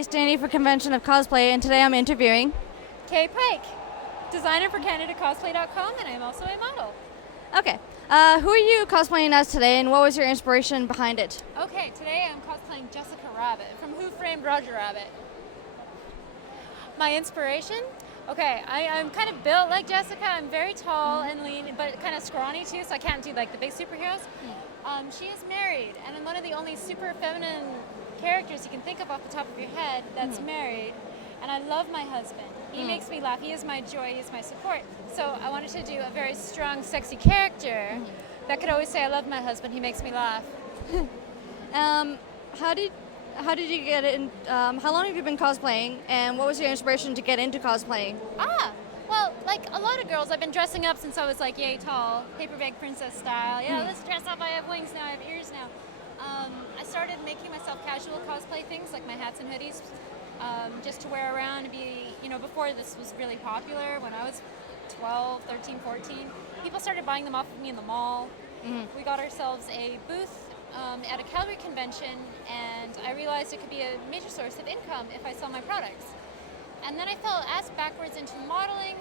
it's Dani for Convention of Cosplay, and today I'm interviewing Kay Pike, designer for CanadaCosplay.com, and I'm also a model. Okay. Who are you cosplaying as today, and what was your inspiration behind it? Okay, today I'm cosplaying Jessica Rabbit from Who Framed Roger Rabbit. My inspiration? Okay, I'm kind of built like Jessica. I'm very tall and lean, but kind of scrawny too, so I can't do like the big superheroes. She is married, and I'm one of the only super feminine characters you can think of off the top of your head that's married. And I love my husband. He makes me laugh. He is my joy. He is my support. So I wanted to do a very strong, sexy character that could always say, I love my husband. He makes me laugh. How did you get in? How long have you been cosplaying, and what was your inspiration to get into cosplaying? Well, like a lot of girls, I've been dressing up since I was like yay tall, paper bag princess style. Yeah, let's dress up. I have wings now. I have ears now. I started making myself casual cosplay things like my hats and hoodies, just to wear around and be, before this was really popular when I was 12, 13, 14. People started buying them off of me in the mall. We got ourselves a booth at a Calgary convention, and I realized it could be a major source of income if I sell my products. And then I fell ass backwards into modeling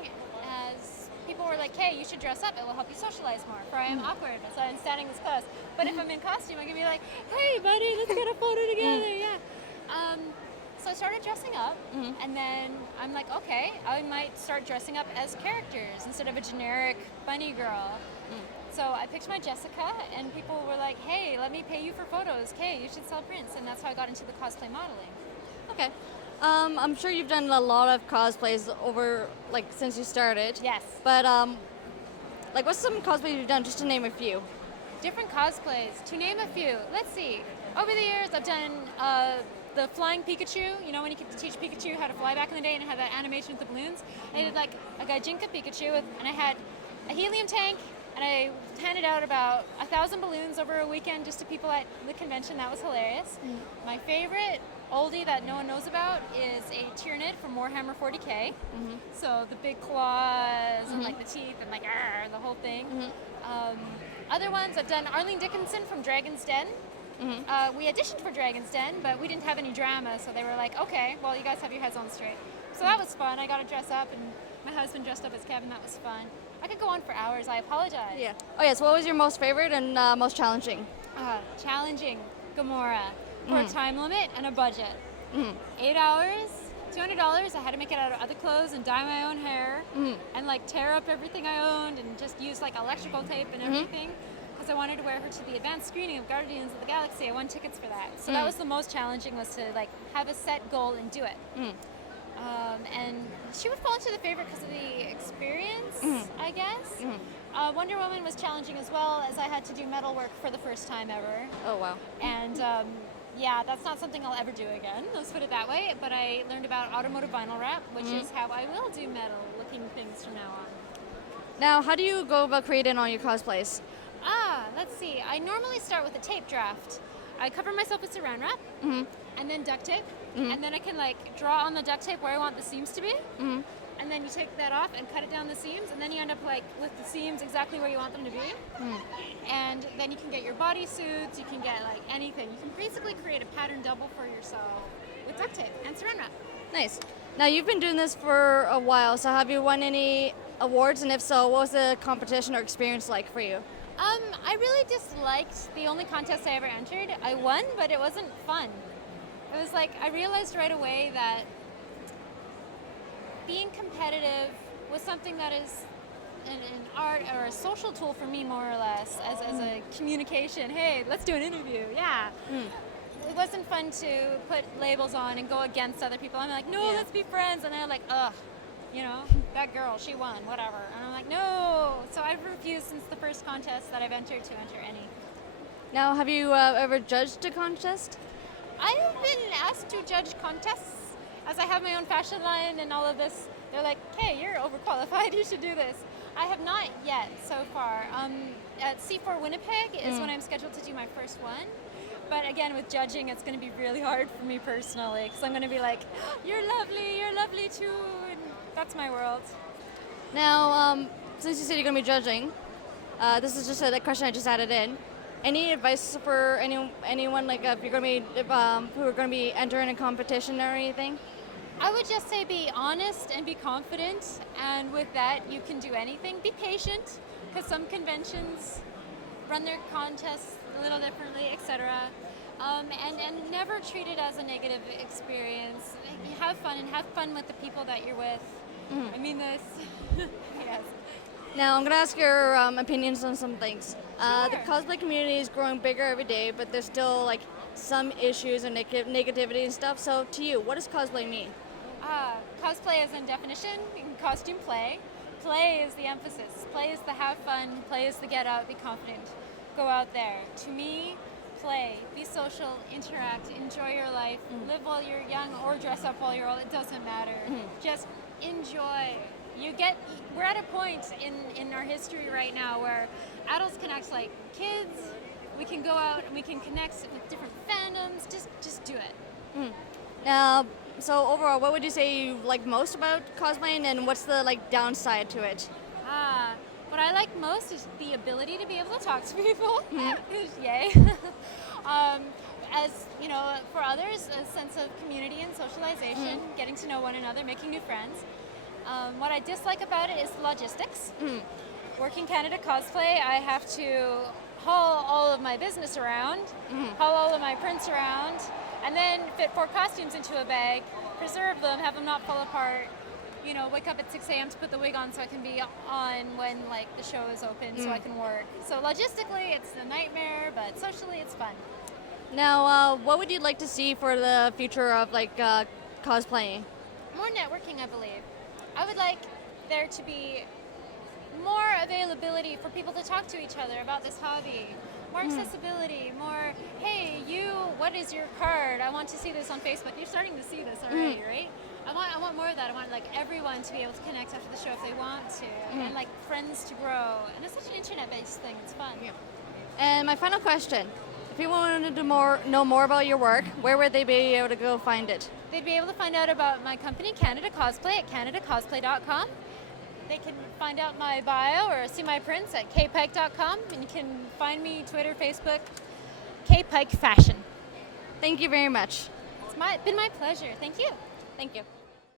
as people were like, hey, you should dress up, it will help you socialize more. For I am awkward, so I'm standing this close. But if I'm in costume, I can be like, hey buddy, let's get a photo together, yeah. So I started dressing up, and then I'm like, okay, I might start dressing up as characters instead of a generic bunny girl. So I picked my Jessica, and people were like, hey, let me pay you for photos. Kay, you should sell prints. And that's how I got into the cosplay modeling. Okay. I'm sure you've done a lot of cosplays over, since you started. Yes. But, what's some cosplays you've done, just to name a few? Different cosplays. To name a few, let's see. Over the years, I've done the flying Pikachu. You know when you could teach Pikachu how to fly back in the day and have that animation with the balloons? I did like a Gaijinka Pikachu, and I had a helium tank, and I handed out about 1,000 balloons over a weekend just to people at the convention. That was hilarious. My favorite oldie that no one knows about is a Tyrannid from Warhammer 40K. So the big claws and like the teeth and the whole thing. Other ones, I've done Arlene Dickinson from Dragon's Den. We auditioned for Dragon's Den, but we didn't have any drama, so they were like, okay, well, you guys have your heads on straight. So that was fun. I got to dress up, and my husband dressed up as Kevin. That was fun. I could go on for hours. I apologize. Yeah. Oh, yes. What was your most favorite and most challenging? Challenging. Gamora. For a time limit and a budget. 8 hours, $200. I had to make it out of other clothes and dye my own hair and tear up everything I owned and just use electrical tape and everything because I wanted to wear her to the advanced screening of Guardians of the Galaxy. I won tickets for that. So that was the most challenging, was to have a set goal and do it. And she would fall into the favorite because of the experience, I guess. Wonder Woman was challenging as well, as I had to do metal work for the first time ever. Oh, wow. And yeah, that's not something I'll ever do again, let's put it that way. But I learned about automotive vinyl wrap, which is how I will do metal-looking things from now on. Now, how do you go about creating all your cosplays? Let's see. I normally start with a tape draft. I cover myself with saran wrap, and then duct tape, and then I can draw on the duct tape where I want the seams to be, and then you take that off and cut it down the seams, and then you end up with the seams exactly where you want them to be. And then you can get your bodysuits, you can get anything. You can basically create a pattern double for yourself with duct tape and saran wrap. Nice. Now, you've been doing this for a while, so have you won any awards? And if so, what was the competition or experience like for you? I really disliked the only contest I ever entered. I won, but it wasn't fun. It was I realized right away that being competitive was something that is an art or a social tool for me, more or less, as a communication. Hey, let's do an interview. Yeah. It wasn't fun to put labels on and go against other people. I'm like, no, let's be friends. And they're like, ugh, that girl, she won, whatever. And I'm like, no. So I've refused since the first contest that I've entered to enter any. Now, have you ever judged a contest? I have been asked to judge contests, as I have my own fashion line and all of this. They're like, hey, you're overqualified, you should do this. I have not yet so far. At C4 Winnipeg is when I'm scheduled to do my first one. But again, with judging, it's going to be really hard for me personally, because I'm going to be like, you're lovely too, and that's my world. Now, since you said you're going to be judging, this is just a question I just added in. Any advice for anyone like if you're gonna be who are gonna be entering a competition or anything? I would just say be honest and be confident, and with that, you can do anything. Be patient, because some conventions run their contests a little differently, etc. And never treat it as a negative experience. Have fun and have fun with the people that you're with. I mean this. Yes. Now I'm gonna ask your opinions on some things. The Sure. cosplay community is growing bigger every day, but there's still like some issues and negativity and stuff. So to you, what does cosplay mean? Cosplay is in definition, costume play. Play is the emphasis. Play is the have fun. Play is the get out, be confident. Go out there. To me, play, be social, interact, enjoy your life, live while you're young or dress up while you're old. It doesn't matter. Just enjoy. We're at a point in our history right now where adults can act like kids. We can go out and we can connect with different fandoms. Just do it. Now, so overall, what would you say you like most about cosplaying, and what's the like downside to it? What I like most is the ability to be able to talk to people. Yay. As you know, for others, a sense of community and socialization, getting to know one another, making new friends. What I dislike about it is logistics. Working Canada Cosplay, I have to haul all of my business around, haul all of my prints around, and then fit 4 costumes into a bag, preserve them, have them not fall apart. You know, wake up at 6 a.m. to put the wig on so I can be on when like the show is open, so I can work. So logistically, it's a nightmare, but socially, it's fun. Now, what would you like to see for the future of like cosplaying? More networking, I believe. I would like there to be more availability for people to talk to each other about this hobby. More accessibility, more, hey, what is your card? I want to see this on Facebook. You're starting to see this already, right? I want more of that. I want like everyone to be able to connect after the show if they want to, and like friends to grow. And it's such an internet-based thing. It's fun. Yeah. And my final question: if people wanted to know more about your work, where would they be able to go find it? They'd be able to find out about my company, Canada Cosplay, at canadacosplay.com. They can find out my bio or see my prints at kaypike.com, and you can find me Twitter, Facebook, Kay Pike Fashion. Thank you very much. It's been my pleasure. Thank you. Thank you.